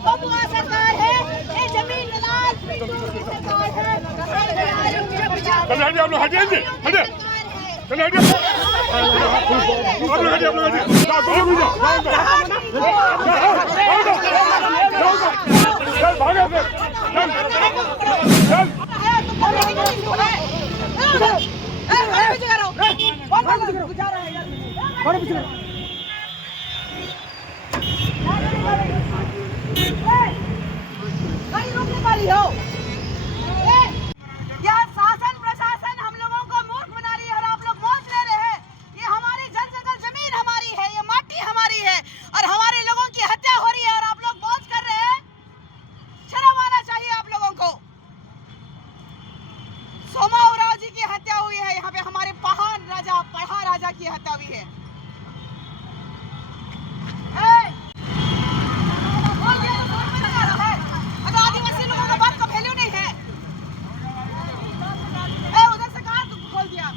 बबुआ सरकार है, ये जमीन दलाल सरकार है। चलो हटिए, आप लोग हटिए, हटिए, चलो हटिए, आप लोग हटिए, चल भागो, यार शासन प्रशासन हम लोगों को मूर्ख बना रही है और आप लोग मौज ले रहे हैं। ये हमारी जल जमीन हमारी है, ये माटी हमारी है और हमारे लोगों की हत्या हो रही है और आप लोग मौज कर रहे हैं। शर्म आना चाहिए आप लोगों को। सोमा उराव जी की हत्या हुई है, यहाँ पे हमारे पढ़ा राजा की हत्या हुई है। आदिवासी लोगों का बात का वैल्यू नहीं है। उधर से कहाँ खोल दिया?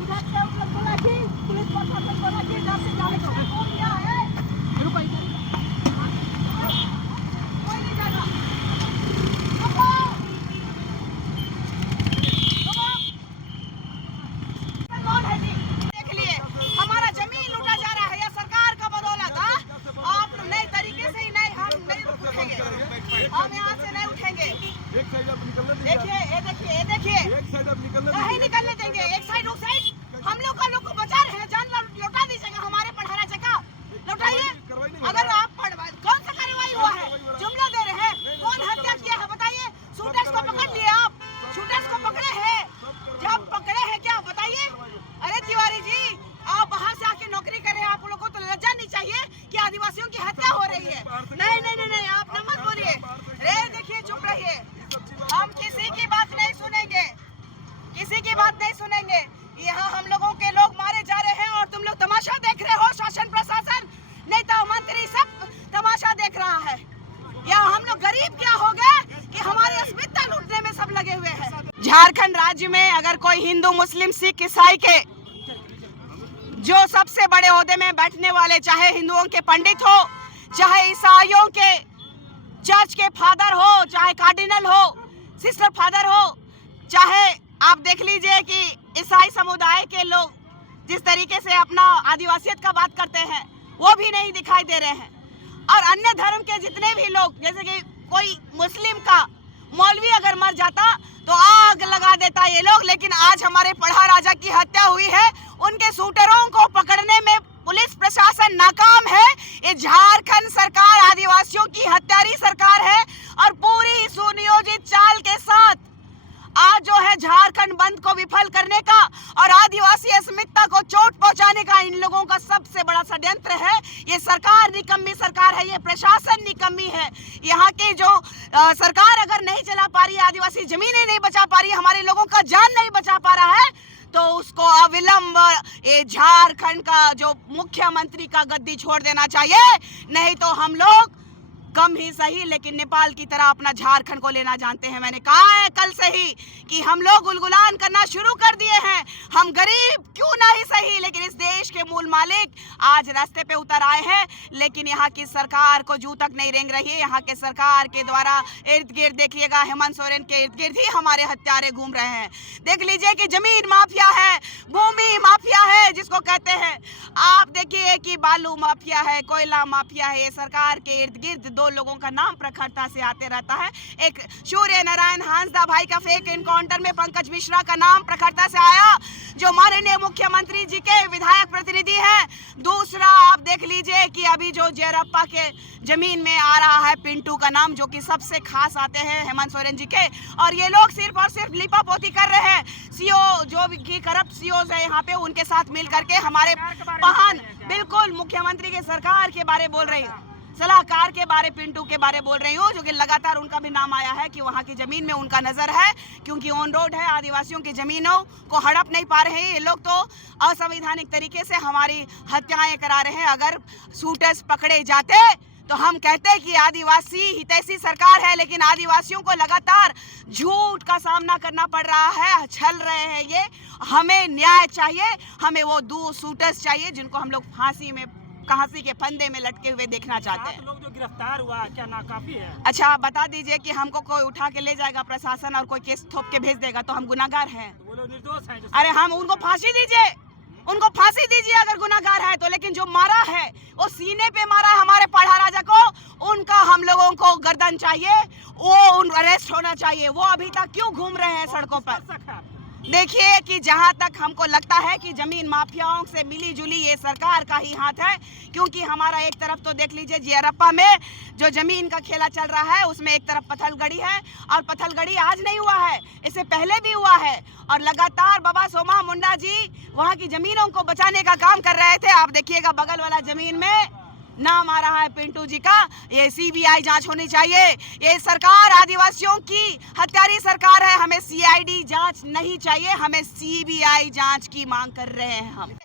उधर से बोला कि पुलिस प्रशासन बोला कि जहाँ से जाने को खोल दिया है। कोई नहीं जाएगा। देख लिए हमारा जमीन लूटा जा रहा है या सरकार का बदौलत। आप लोग नए तरीके से ही नहीं, हम नहीं उठेंगे, हम यहाँ से नहीं उठेंगे। एक साइड आप निकलने दीजिए। देखिए ये देखिए एक साइड आप निकलने नहीं निकलने देंगे। एक साइड उस साइड हम लोग को बचा रहे हैं। जान लौटा दीजिएगा, हमारे पढ़ारा जगह लौटाइए। अगर आप कौन सा कार्रवाई हुआ है? जुमला दे रहे हैं। कौन हत्या किया है बताइए? शूटर्स को पकड़ लिए आप? शूटर्स को पकड़े हैं? जब पकड़े हैं क्या बताइए? अरे तिवारी जी, आप बाहर से आके नौकरी कर रहे हैं, आप लोगों को तो लज्जा नहीं चाहिए कि आदिवासियों की हत्या हो रही है? नहीं नहीं नहीं नहीं, आप न मत बोलिए। रे देखिए, चुप रहिए। हम किसी की बात नहीं सुनेंगे, किसी की बात नहीं सुनेंगे। यहाँ हम लोगों के लोग मारे जा रहे हैं और तुम लोग तमाशा देख रहे हो। शासन प्रशासन, नेता मंत्री सब तमाशा देख रहा है। या हम लोग गरीब क्या हो गए कि हमारी अस्मिता लूटने में सब लगे हुए हैं। झारखंड राज्य में अगर कोई हिंदू मुस्लिम सिख ईसाई के जो सबसे बड़े ओहदे में बैठने वाले, चाहे हिंदुओं के पंडित हो, चाहे ईसाइयों के चर्च के फादर हो, चाहे कार्डिनल हो, सिस्टर फादर हो, चाहे आप देख लीजिए कि ईसाई समुदाय के लोग जिस तरीके से अपना आदिवासियत का बात करते हैं वो भी नहीं दिखाई दे रहे हैं। और अन्य धर्म के जितने भी लोग, जैसे कि कोई मुस्लिम का मौलवी अगर मर जाता तो आग लगा देता ये लोग। लेकिन आज हमारे पढ़ा राजा की हत्या हुई है, उनके शूटरों को पकड़ने में पुलिस प्रशासन नाकाम है। ये झारखंड सरकार आदिवासियों की हत्यारी सरकार है और पूरी सुनियोजित चाल के साथ आज जो है झारखंड बंद को विफल करने का और आदिवासी अस्मिता को चोट पहुंचाने का इन लोगों का सबसे बड़ा षड्यंत्र है। ये सरकार निकम्मी सरकार है, ये प्रशासन निकम्मी है। यहाँ की जो सरकार अगर नहीं चला पा रही है, आदिवासी जमीनें नहीं बचा पा रही है, हमारे लोगों का जान नहीं बचा पा रहा है, तो उसको अविलंब ये झारखंड का जो मुख्यमंत्री का गद्दी छोड़ देना चाहिए। नहीं तो हम लोग कम ही सही लेकिन नेपाल की तरह अपना झारखंड को लेना जानते हैं। मैंने कहा है कल से ही कि हम लोग गुलगुलान करना शुरू कर दिए हैं। हम गरीब क्यों ना ही सही, लेकिन इस देश के मूल मालिक आज रास्ते पे उतर आए हैं। लेकिन यहाँ की सरकार को जू तक नहीं रेंग रही है। यहाँ के सरकार के द्वारा इर्द गिर्द देखिएगा, हेमंत सोरेन के इर्द गिर्द ही हमारे हत्यारे घूम रहे हैं। देख लीजिए कि जमीन माफिया है, भूमि माफिया है जिसको कहते हैं। आप देखिए कि बालू माफिया है, कोयला माफिया है। ये सरकार के इर्द गिर्द दो लोगों का नाम प्रखरता से आते रहता है। एक सूर्य नारायण हांसदा भाई का फेक एनकाउंटर में पंकज मिश्रा का नाम प्रखरता से आया, जो माननीय मुख्यमंत्री जी के विधायक प्रतिनिधि हैं। दूसरा आप देख लीजिए कि अभी जो जेरप्पा के जमीन में आ रहा है पिंटू का नाम, जो कि सबसे खास आते हैं हेमंत सोरेन जी के। और ये लोग सिर्फ और सिर्फ लिपापोती कर रहे हैं। सीओ जो भी करप्ट सीओज है यहाँ पे, उनके साथ मिल करके हमारे पहान बिल्कुल मुख्यमंत्री के सरकार के बारे बोल रही हूँ, सलाहकार के बारे, पिंटू के बारे बोल रही हूँ, जो कि लगातार उनका भी नाम आया है कि वहाँ की जमीन में उनका नजर है, क्योंकि ऑन रोड है। आदिवासियों की जमीनों को हड़प नहीं पा रहे हैं ये लोग, तो असंवैधानिक तरीके से हमारी हत्याएं करा रहे हैं। अगर शूटर्स पकड़े जाते तो हम कहते हैं कि आदिवासी हितैषी सरकार है, लेकिन आदिवासियों को लगातार झूठ का सामना करना पड़ रहा है, छल रहे हैं ये। हमें न्याय चाहिए, हमें वो 2 शूटर्स चाहिए जिनको हम लोग फांसी के फंदे में लटके हुए देखना चाहते हैं। लोग जो गिरफ्तार हुआ क्या नाकाफी है? अच्छा, आप बता दीजिए कि हमको कोई उठा के ले जाएगा प्रशासन और कोई केस थोप के भेज देगा तो हम गुनाहगार हैं? वो लोग निर्दोष हैं। अरे हम उनको फांसी दीजिए, उनको फांसी दीजिए अगर गुनाहगार है तो। लेकिन जो मारा है वो सीने पे मारा है हमारे पढ़ा राजा को, उनका हम लोगों को गर्दन चाहिए, वो अरेस्ट होना चाहिए। वो अभी तक क्यों घूम रहे हैं सड़कों पर? देखिए कि जहां तक हमको लगता है कि जमीन माफियाओं से मिली जुली ये सरकार का ही हाथ है, क्योंकि हमारा एक तरफ तो देख लीजिए जियरप्पा में जो जमीन का खेला चल रहा है उसमें एक तरफ पत्थलगड़ी है, और पत्थलगड़ी आज नहीं हुआ है, इससे पहले भी हुआ है। और लगातार बाबा सोमा मुंडा जी वहां की जमीनों को बचाने का काम कर रहे थे। आप देखिएगा बगल वाला जमीन में नाम आ रहा है पिंटू जी का। ये सीबीआई जांच होनी चाहिए। ये सरकार आदिवासियों की हत्यारी सरकार है। हमें सीआईडी जांच नहीं चाहिए, हमें सीबीआई जांच की मांग कर रहे हैं हम।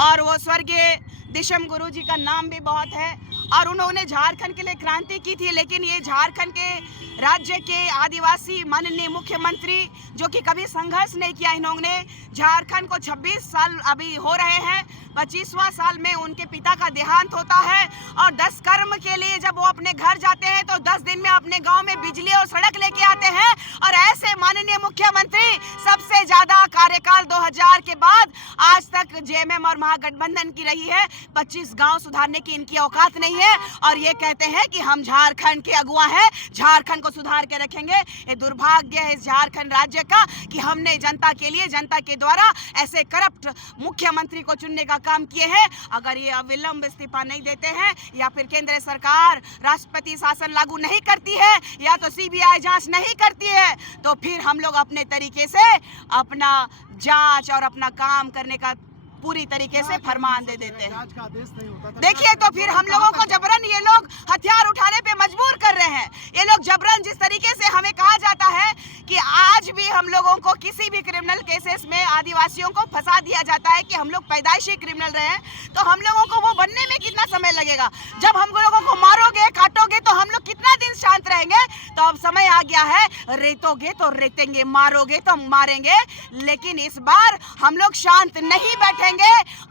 और वो स्वर्गीय दिशम गुरु जी का नाम भी बहुत है, और उन्होंने झारखंड के लिए क्रांति की थी। लेकिन ये झारखंड के राज्य के आदिवासी माननीय मुख्यमंत्री जो कि कभी संघर्ष नहीं किया, इन्होंने झारखंड को 26 साल अभी हो रहे हैं, 25वां साल में उनके पिता का देहांत होता है। और 10 कर्म के लिए जब वो अपने घर जाते हैं तो 10 दिन में अपने गांव में बिजली और सड़क लेके आते हैं। और ऐसे माननीय मुख्यमंत्री सबसे ज्यादा कार्यकाल 2000 के बाद आज तक जेएमएम और महागठबंधन की रही है। 25 गांव सुधारने की इनकी औकात नहीं है, और ये कहते हैं कि हम झारखंड के अगुआ हैं, झारखंड को सुधार के रखेंगे। ये दुर्भाग्य है इस झारखंड राज्य का कि हमने जनता के लिए, जनता के द्वारा ऐसे करप्ट मुख्यमंत्री को चुनने का काम किए हैं। अगर ये अविलंब इस्तीफा नहीं देते हैं, या फिर केंद्र सरकार राष्ट्रपति शासन लागू नहीं करती है, या तो सीबीआई जांच नहीं करती है, तो फिर हम लोग अपने तरीके से अपना जांच और अपना काम करने का पूरी तरीके से फरमान दे देते हैं। देखिए तो फिर हम लोगों को जबरन ये लोग हथियार उठाने पे मजबूर कर रहे हैं। ये लोग जबरन, जिस तरीके से हमें कहा जाता है कि आज भी हम लोगों को किसी भी क्रिमिनल केसेस में आदिवासियों को फंसा दिया जाता है कि हम लोग पैदाइशी क्रिमिनल रहे हैं, तो हम लोगों को वो बनने में कितना समय लगेगा? जब हम लोगों को मारोगे, काटोगे तो हम लोग कितना दिन शांत रहेंगे? तो अब समय आ गया है, रेतोगे तो रेतेंगे, मारोगे तो मारेंगे, लेकिन इस बार हम लोग शांत नहीं बैठेंगे,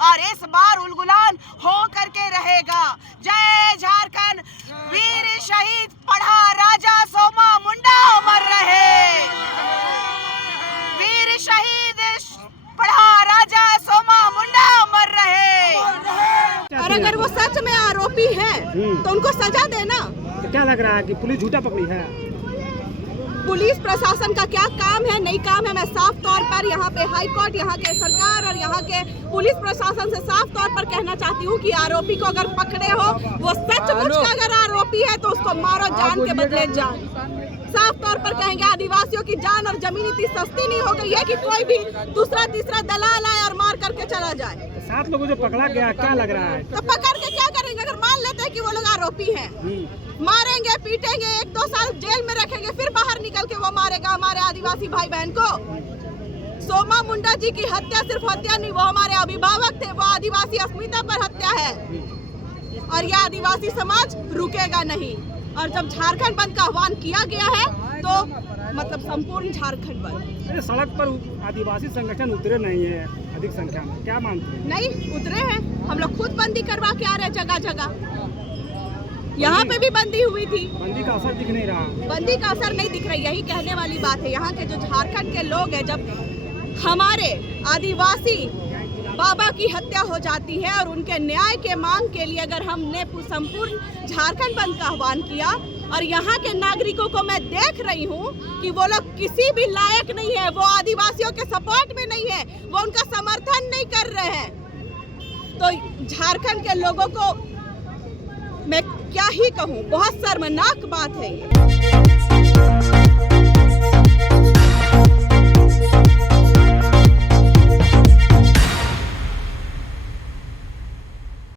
और इस बार उलगुलान हो करके रहेगा। जय झारखंड, वीर शहीद पढ़ा राजा सोमा मुंडा अमर रहे। वीर शहीद पढ़ा राजा सोमा मुंडा अमर रहे। और अगर वो सच में आरोपी है तो उनको सजा देना। तो क्या लग रहा है कि पुलिस झूठा पकड़ी है? पुलिस प्रशासन का क्या काम है, नहीं काम है, मैं साफ तौर पर यहाँ पे हाई कोर्ट, यहाँ के सरकार और यहाँ के पुलिस प्रशासन से साफ तौर पर कहना चाहती हूँ कि आरोपी को अगर पकड़े हो, वो सचमुच का अगर आरोपी है तो उसको मारो, जान के बदले जान। साफ तौर पर कहेंगे आदिवासियों की जान और जमीन इतनी सस्ती नहीं हो गई है कि कोई भी दूसरा तीसरा दलाल आए और मार करके चला जाए। 7 लोगों जो पकड़ा गया, क्या लग रहा है? तो पकड़ के क्या करेंगे? अगर मान लेते हैं कि वो लोग आरोपी हैं, मारेंगे, पीटेंगे, 1-2 साल जेल में रखेंगे, फिर बाहर निकल के वो मारेगा हमारे आदिवासी भाई बहन को। सोमा मुंडा जी की हत्या सिर्फ हत्या नहीं, वो हमारे अभिभावक थे, वो आदिवासी अस्मिता पर हत्या है, और यह आदिवासी समाज रुकेगा नहीं। और जब झारखंड बंद का आह्वान किया गया है तो मतलब संपूर्ण झारखंड बंद। सड़क पर आदिवासी संगठन उतरे नहीं है अधिक संख्या में, क्या मानते हैं? नहीं उतरे हैं, हम लोग खुद बंदी करवा के आ रहे हैं जगह जगह। यहाँ पे भी बंदी हुई थी, बंदी का असर दिख नहीं रहा। बंदी का असर नहीं दिख रहा, यही कहने वाली बात है। यहाँ के जो झारखंड के लोग हैं, जब हमारे आदिवासी बाबा की हत्या हो जाती है और उनके न्याय के मांग के लिए अगर हमने संपूर्ण झारखंड बंद का आह्वान किया, और यहाँ के नागरिकों को मैं देख रही हूँ कि वो लोग किसी भी लायक नहीं है, वो आदिवासियों के सपोर्ट में नहीं है, वो उनका समर्थन नहीं कर रहे हैं, तो झारखंड के लोगों को मैं क्या ही कहूँ, बहुत शर्मनाक बात है ये।